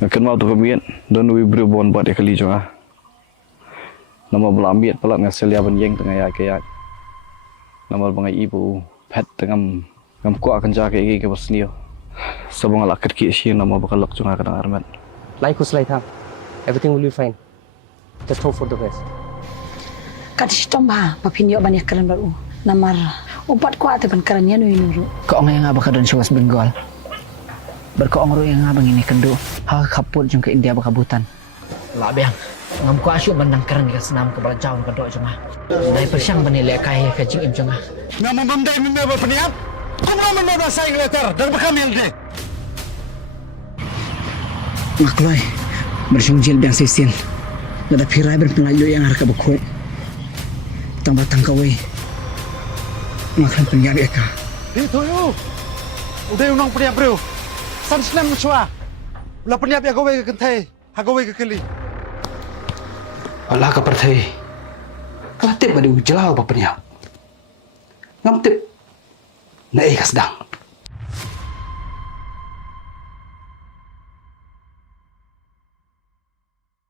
Ngakan mau tu kamian don wi berbon buat dia kali juga. Nama belamiat pelak ngasel ya yeng tengah ya kayak. Nama bangai ibu pet tengam ngam kuat akan jaga ke bosnio. Sabung alak kerki sih nama bakal lak juga kadang armat. Like us like everything will be fine. Just hope for the best. Kat sitom ba papinyo banyak karan baru. Namar umpat kuat tepan karannya nuru. Kau orang yang abang kadang syuas benggol. Berkoong ro yang abang ini kendo. Ha kaput jung ke India bakabutan. Lah biang. Ngam ko asyuk bandang keren ke senam ke balajau ke dok jengah. Dai persyang benilai kai ke jing jengah. Ngam memandai membawa peniap. Kau mau membawa saing letter dan bekam yang de. Makloi. Bersyung jil biang sisin. Nada pirai berpengayu yang harga bekoi. Tang batang kawai. Makan penyiap eka. Itu yuk. Udah unang peniap bro. San senam musuah. Ulah peniap ya gawe ke kentai. Ha gawe ke keli. Allah ka perthai. Kelatip badi ujelau pa peniap. Ngam tip. Na ikas dang.